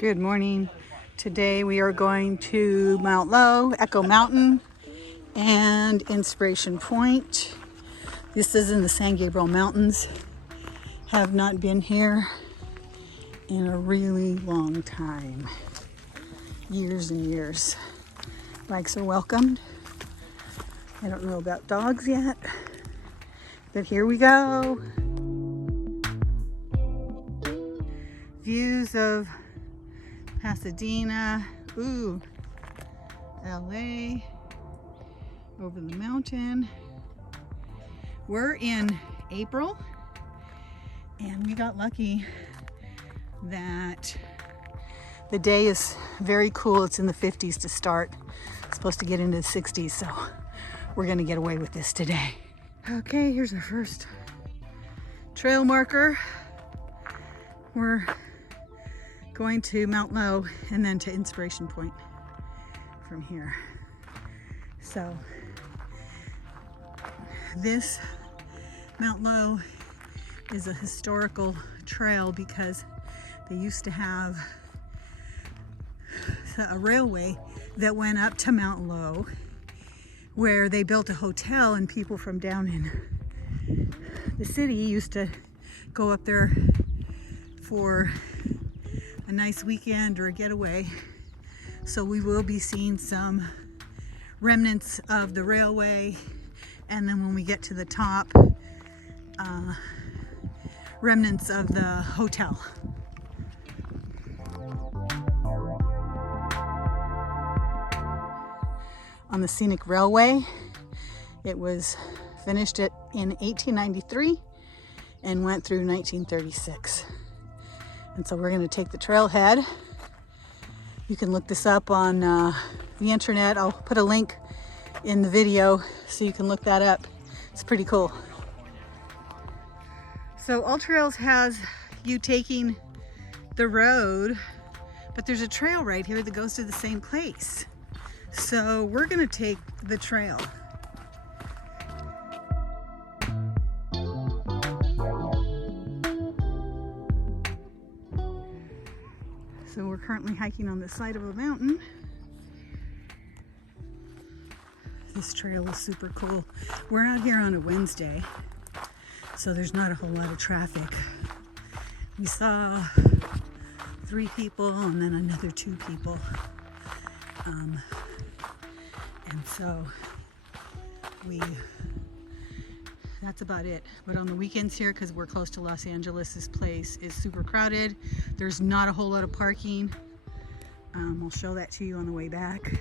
Good morning. Today we are going to Mount Lowe, Echo Mountain, and Inspiration Point. This is in the San Gabriel Mountains. Have not been here in a really long time. Years and years. Bikes are welcomed. I don't know about dogs yet, but here we go. Views of Pasadena, LA, over the mountain. We're in April and we got lucky that the day is very cool. It's in the 50s to start. It's supposed to get into the 60s, so we're gonna get away with this today. Okay, here's our first trail marker. We're going to Mount Lowe and then to Inspiration Point from here. So this Mount Lowe is a historical trail because they used to have a railway that went up to Mount Lowe where they built a hotel, and people from down in the city used to go up there for a nice weekend or a getaway. So we will be seeing some remnants of the railway, and then when we get to the top, remnants of the hotel. On the scenic railway, it was finished in 1893 and went through 1936. And so we're going to take the trailhead. You can look this up on the internet. I'll put a link in the video so you can look that up. It's pretty cool. So All Trails has you taking the road, but there's a trail right here that goes to the same place. So we're going to take the trail. So we're currently hiking on the side of a mountain. This trail is super cool. We're out here on a Wednesday, so there's not a whole lot of traffic. We saw 3 people and then another 2 people. And so that's about it. But on the weekends here, because we're close to Los Angeles, this place is super crowded. There's not a whole lot of parking. I'll show that to you on the way back.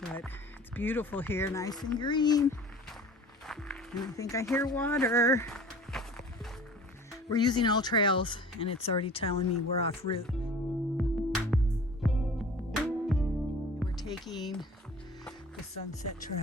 But it's beautiful here, nice and green. And I think I hear water. We're using All Trails, and it's already telling me we're off route. We're taking the Sunset Trail.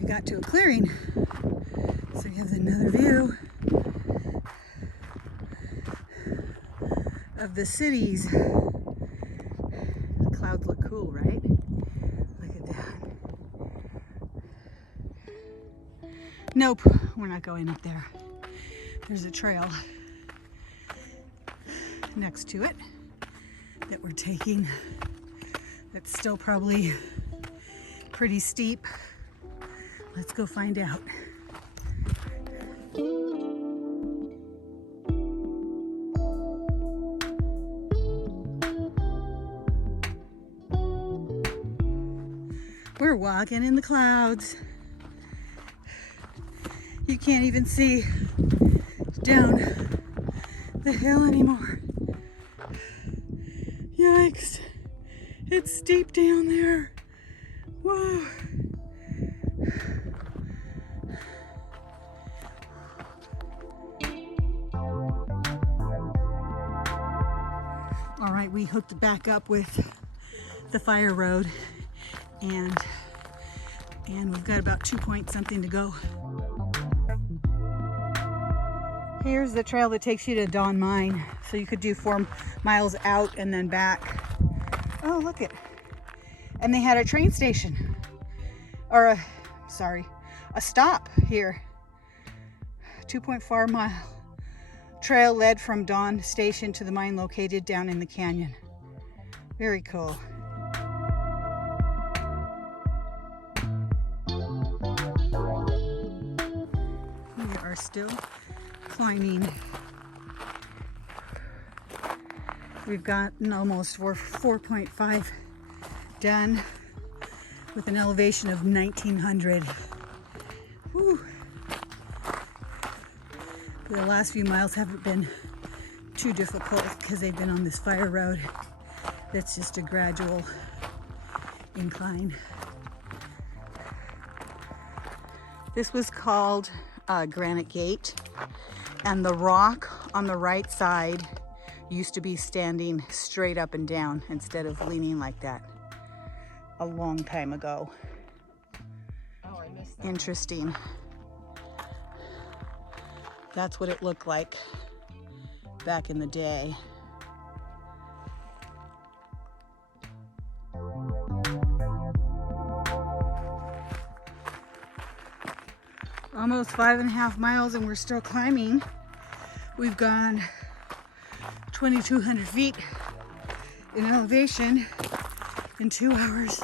We got to a clearing, so here's another view of the cities. The clouds look cool, right? Look at that. Nope, we're not going up there. There's a trail next to it that we're taking that's still probably pretty steep. Let's go find out. We're walking in the clouds. You can't even see down the hill anymore. Yikes. It's steep down there. Whoa. All right, we hooked back up with the fire road, and we've got about 2 point something to go. Here's the trail that takes you to Dawn Mine. So you could do 4 miles out and then back. Oh, look it. And they had a train station. Or a stop here. 2.4 mile trail led from Dawn Station to the mine located down in the canyon. Very cool. We are still climbing. We've gotten almost 4.5 done with an elevation of 1900. Whew. The last few miles haven't been too difficult because they've been on this fire road that's just a gradual incline. This was called Granite Gate, and the rock on the right side used to be standing straight up and down instead of leaning like that a long time ago. Oh, I missed that. Interesting. That's what it looked like back in the day. Almost 5.5 miles and we're still climbing. We've gone 2,200 feet in elevation in 2 hours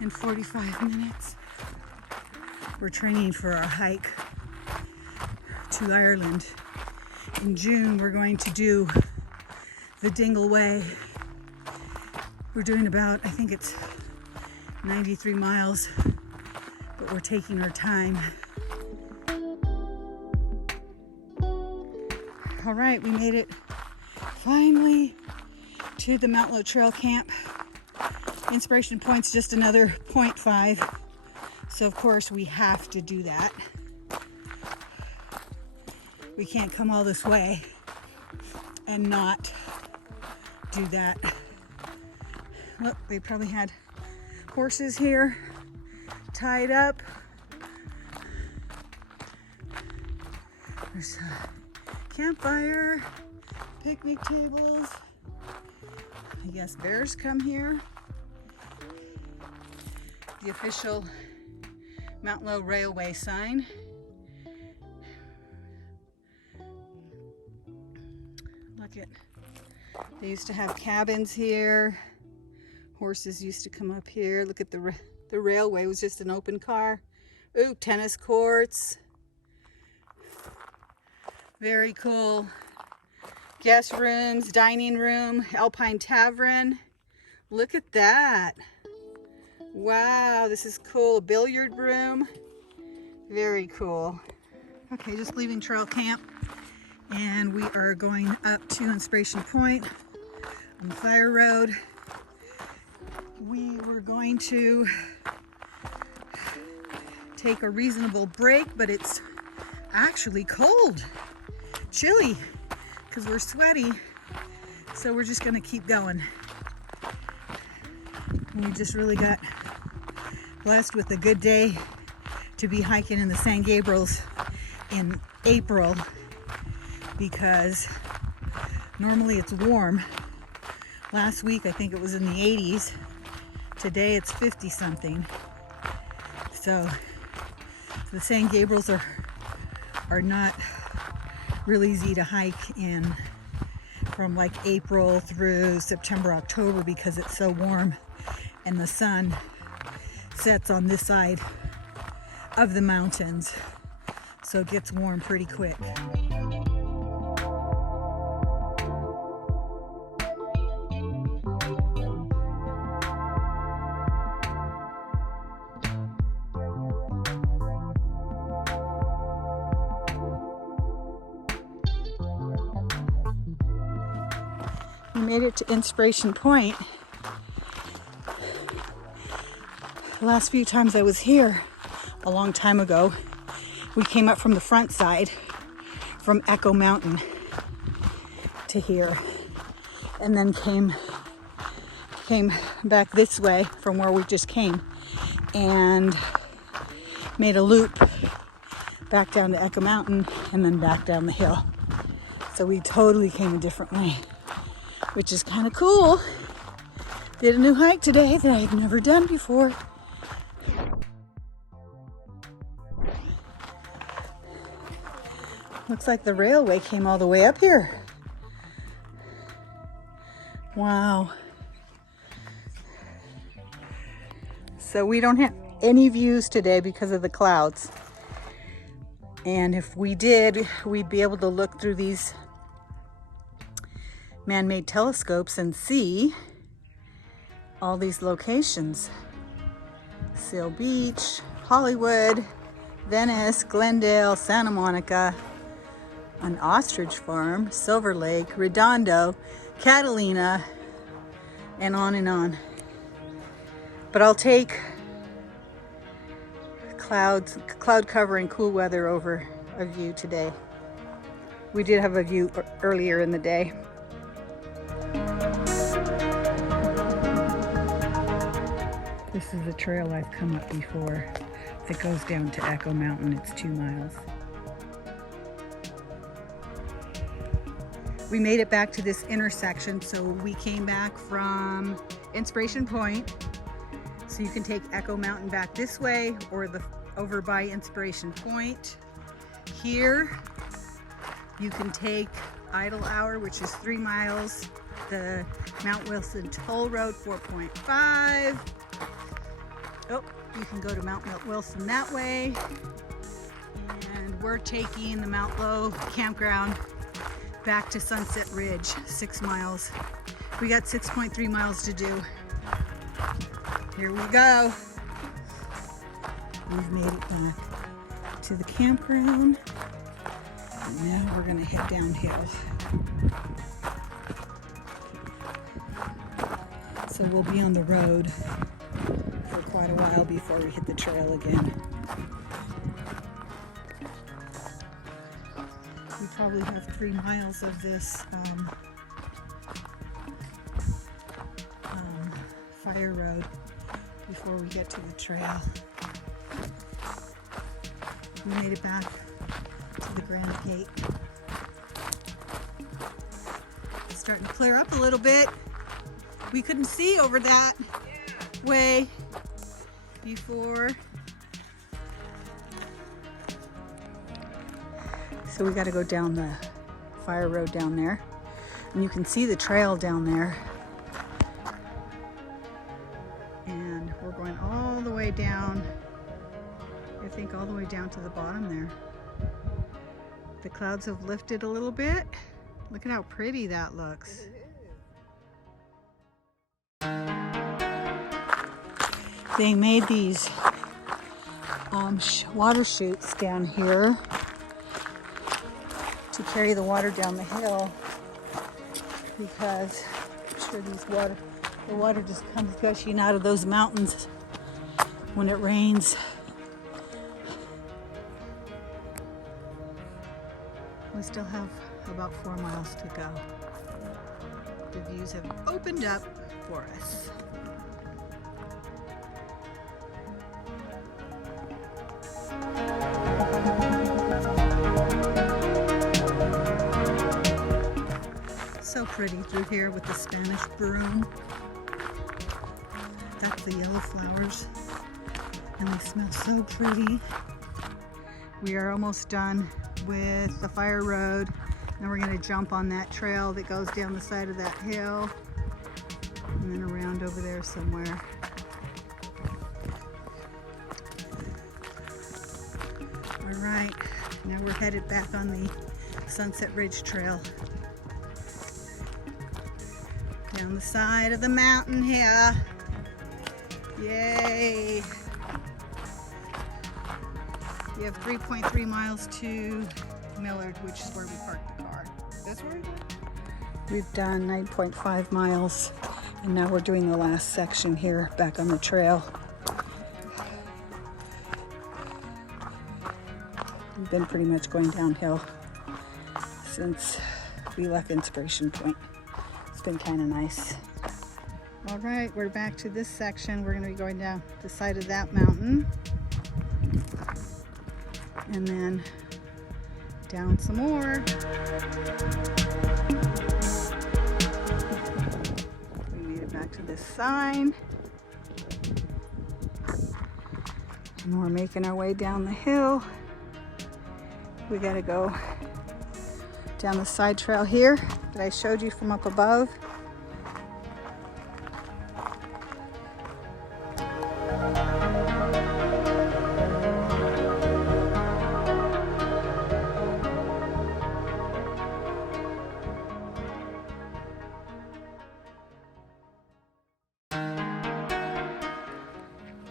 and 45 minutes. We're training for our hike to Ireland. In June, we're going to do the Dingle Way. We're doing about, I think it's 93 miles, but we're taking our time. All right, we made it finally to the Mount Lowe Trail Camp. Inspiration Point's just another 0.5, so of course we have to do that. We can't come all this way and not do that. Look, they probably had horses here tied up. There's a campfire, picnic tables. I guess bears come here. The official Mount Lowe Railway sign. Look at, they used to have cabins here. Horses used to come up here. Look at the railway was just an open car. Ooh, tennis courts. Very cool. Guest rooms, dining room, Alpine Tavern. Look at that. Wow, this is cool. Billiard room. Very cool. Okay, just leaving trail camp. And we are going up to Inspiration Point on the fire road. We were going to take a reasonable break, but it's actually cold, chilly, because we're sweaty. So we're just gonna keep going. We just really got blessed with a good day to be hiking in the San Gabriels in April, because normally it's warm. Last week I think it was in the 80s. Today it's 50 something. So the San Gabriels are not real easy to hike in from like April through September, October, because it's so warm and the sun sets on this side of the mountains. So it gets warm pretty quick. We made it to Inspiration Point. The last few times I was here, a long time ago, we came up from the front side, from Echo Mountain to here, and then came back this way from where we just came, and made a loop back down to Echo Mountain and then back down the hill. So we totally came a different way, which is kind of cool. Did a new hike today that I had never done before. Looks like the railway came all the way up here. Wow. So we don't have any views today because of the clouds. And if we did, we'd be able to look through these man-made telescopes and see all these locations. Seal Beach, Hollywood, Venice, Glendale, Santa Monica, an ostrich farm, Silver Lake, Redondo, Catalina, and on and on. But I'll take cloud cover and cool weather over a view today. We did have a view earlier in the day. This is a trail I've come up before that goes down to Echo Mountain. It's 2 miles. We made it back to this intersection, so we came back from Inspiration Point. So you can take Echo Mountain back this way or over by Inspiration Point. Here you can take Idle Hour, which is 3 miles, the Mount Wilson Toll Road 4.5. Oh, you can go to Mount Wilson that way. And we're taking the Mount Lowe Campground back to Sunset Ridge, 6 miles. We got 6.3 miles to do. Here we go. We've made it back to the campground. And now we're gonna head downhill. So we'll be on the road for quite a while before we hit the trail again. We probably have 3 miles of this fire road before we get to the trail. We made it back to the Grand Gate. It's starting to clear up a little bit. We couldn't see over that way before. So we got to go down the fire road down there. And you can see the trail down there. And we're going all the way down, I think all the way down to the bottom there. The clouds have lifted a little bit. Look at how pretty that looks. They made these water chutes down here to carry the water down the hill, because I'm sure the water just comes gushing out of those mountains when it rains. We still have about 4 miles to go. The views have opened up for us. So pretty through here with the Spanish broom. That's the yellow flowers, and they smell so pretty. We are almost done with the fire road. Then we're going to jump on that trail that goes down the side of that hill and then around over there somewhere. All right, now we're headed back on the Sunset Ridge Trail. Down the side of the mountain here. Yay! We have 3.3 miles to Millard, which is where we parked the car. That's where you We've done 9.5 miles, and now we're doing the last section here back on the trail. We've been pretty much going downhill since we left Inspiration Point. It's been kind of nice. All right, we're back to this section. We're going to be going down the side of that mountain. and then down some more. We made it back to this sign. And we're making our way down the hill. We gotta go down the side trail here that I showed you from up above.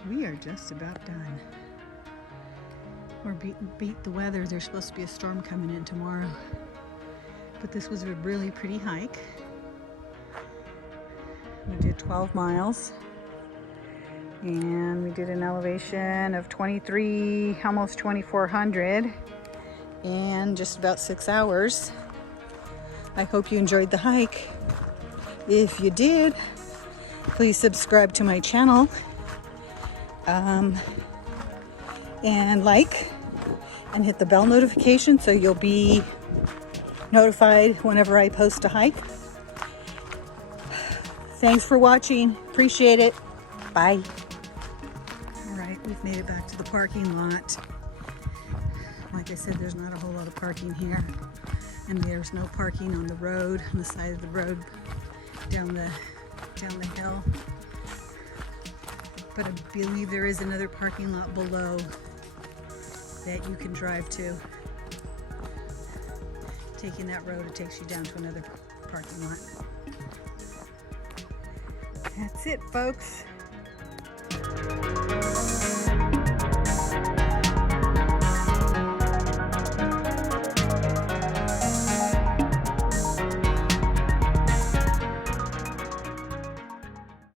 We are just about done. We're beat the weather. There's supposed to be a storm coming in tomorrow. But this was a really pretty hike. We did 12 miles. And we did an elevation of 23, almost 2,400 in just about 6 hours. I hope you enjoyed the hike. If you did, please subscribe to my channel. And like and hit the bell notification so you'll be notified whenever I post a hike. Thanks for watching. Appreciate it. Bye. All right, we've made it back to the parking lot. Like I said, there's not a whole lot of parking here, and there's no parking on the road, on the side of the road down the hill. But I believe there is another parking lot below that you can drive to. Taking that road, it takes you down to another parking lot. That's it, folks.